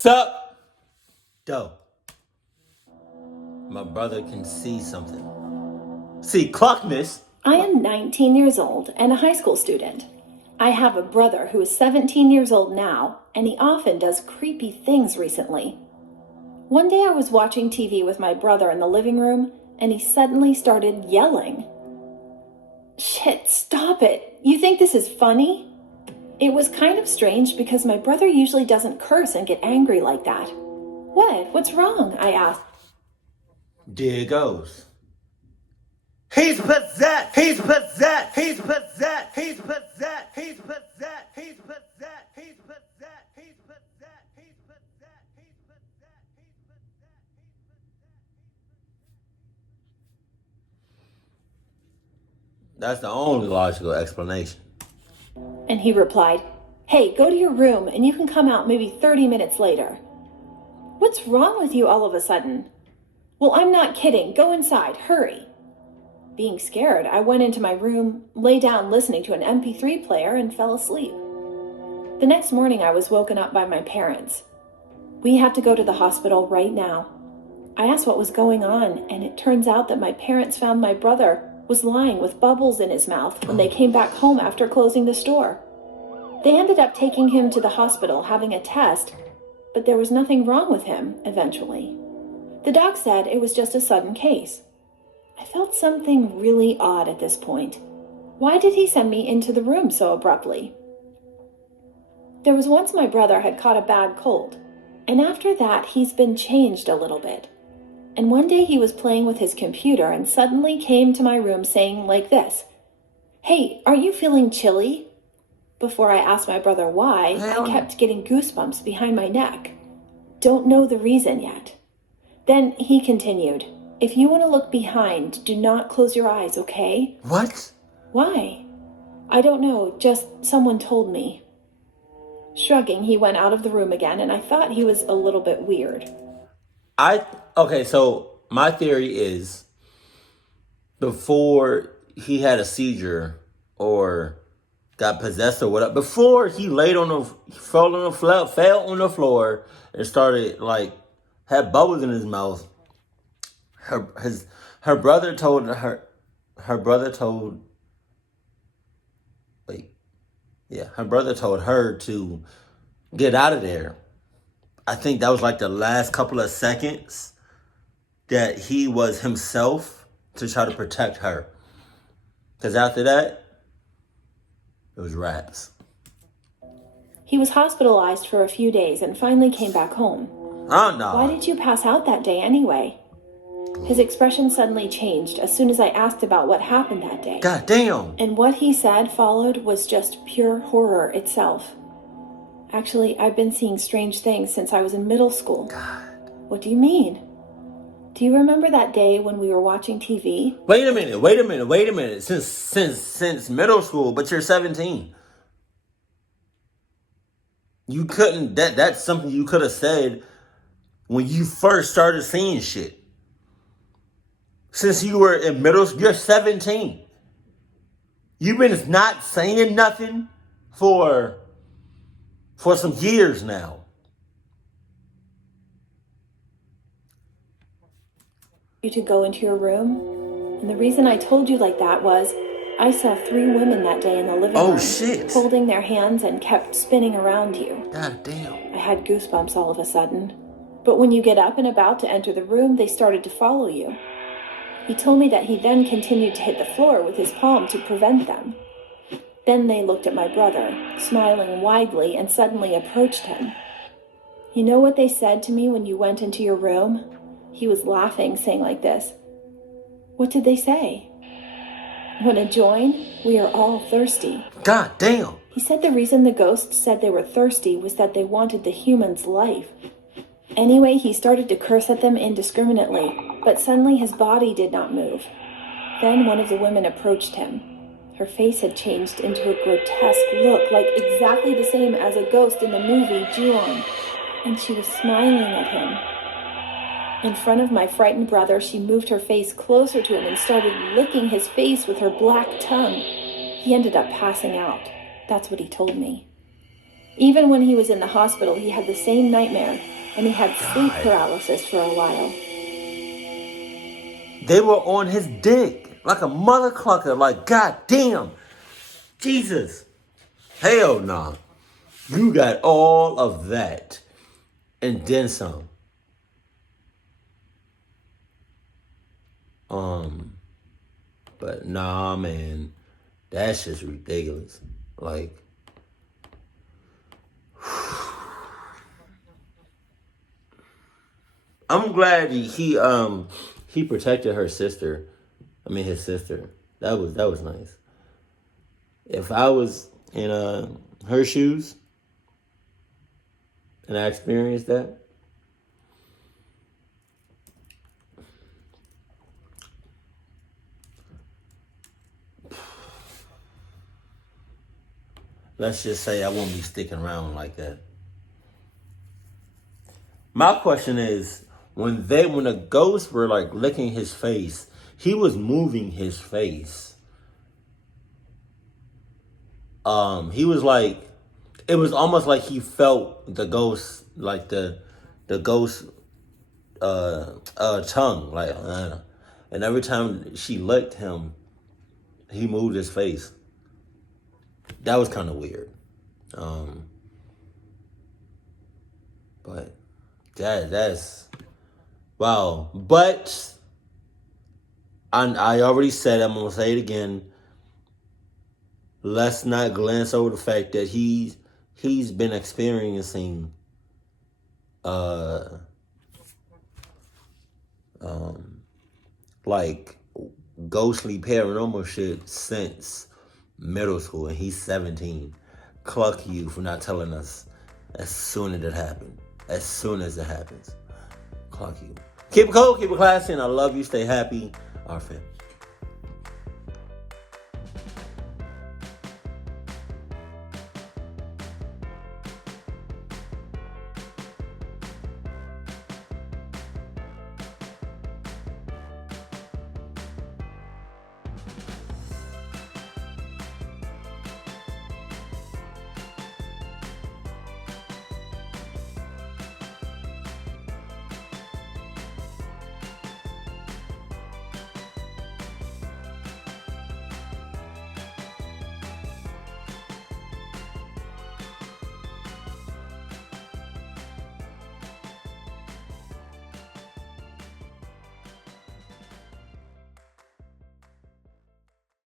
Sup? Dope. My brother can see something. See, clock miss. I am 19 years old and a high school student. I have a brother who is 17 years old now, and he often does creepy things recently. One day I was watching TV with my brother in the living room, and he suddenly started yelling. Shit, stop it. You think this is funny? It was kind of strange because my brother usually doesn't curse and get angry like that. What's wrong? I asked. There it goes. He's possessed! He's possessed! He's possessed! He's possessed! He's possessed! He's possessed! He's possessed! He's possessed! He's possessed! He's possessed! That's the only logical explanation. And he replied, Hey, go to your room and you can come out maybe 30 minutes later. What's wrong with you all of a sudden? Well, I'm not kidding. Go inside. Hurry. Being scared, I went into my room, lay down listening to an MP3 player, and fell asleep. The next morning, I was woken up by my parents. We have to go to the hospital right now. I asked what was going on, and it turns out that my parents found my brother was lying with bubbles in his mouth when they came back home after closing the store. They ended up taking him to the hospital, having a test, but there was nothing wrong with him eventually. The doc said it was just a sudden case. I felt something really odd at this point. Why did he send me into the room so abruptly? There was once my brother had caught a bad cold, and after that he's been changed a little bit. And one day he was playing with his computer and suddenly came to my room saying like this, Hey, aren't you feeling chilly? Before I asked my brother why, I kept getting goosebumps behind my neck. Don't know the reason yet. Then he continued, If you want to look behind, do not close your eyes, okay? What? Why? I don't know, just someone told me. Shrugging, he went out of the room again, and I thought he was a little bit weird. Okay, so my theory is before he had a seizure or got possessed or whatever, before he fell on the floor and started had bubbles in his mouth, her brother told her brother told her to get out of there. I think that was like the last couple of seconds that he was himself to try to protect her. Because after that, it was raps. He was hospitalized for a few days and finally came back home. Oh, no. Why did you pass out that day anyway? His expression suddenly changed as soon as I asked about what happened that day. God damn. And what he said followed was just pure horror itself. Actually, I've been seeing strange things since I was in middle school. God. What do you mean? Do you remember that day when we were watching TV? Wait a minute. Since middle school, but you're 17. You couldn't, that's something you could have said when you first started seeing shit. Since you were in middle school, you're 17. You've been not saying nothing for some years now. You to go into your room, and the reason I told you like that was I saw 3 women that day in the living room. Oh shit. Holding their hands and kept spinning around you. God damn. I had goosebumps all of a sudden. But when you get up and about to enter the room, they started to follow you. He told me that he then continued to hit the floor with his palm to prevent them. Then they looked at my brother, smiling widely, and suddenly approached him. You know what they said to me when you went into your room? He was laughing, saying like this. What did they say? Wanna join? We are all thirsty. God damn. He said the reason the ghosts said they were thirsty was that they wanted the human's life. Anyway, he started to curse at them indiscriminately, but suddenly his body did not move. Then one of the women approached him. Her face had changed into a grotesque look, like exactly the same as a ghost in the movie Ju-on, and she was smiling at him. In front of my frightened brother, she moved her face closer to him and started licking his face with her black tongue. He ended up passing out. That's what he told me. Even when he was in the hospital, he had the same nightmare, and he had sleep God. paralysis for a while. They were on his dick like a mother clucker. Like, God damn. Jesus. Hell nah. You got all of that. And then some. But nah, man. That's just ridiculous. Like, I'm glad he protected her sister. I mean his sister. That was nice. If I was in her shoes and I experienced that, let's just say I won't be sticking around like that. My question is, when the ghosts were like licking his face, he was moving his face. He was like, it was almost like he felt the ghost, like the ghost tongue, like, and every time she licked him, he moved his face. That was kind of weird. But that's wow. But I already said, I'm gonna say it again. Let's not glance over the fact that he's been experiencing like ghostly paranormal shit since middle school, and he's 17. Cluck you for not telling us as soon as it happened. As soon as it happens. Cluck you. Keep it cool, keep it classy, and I love you. Stay happy. Our family.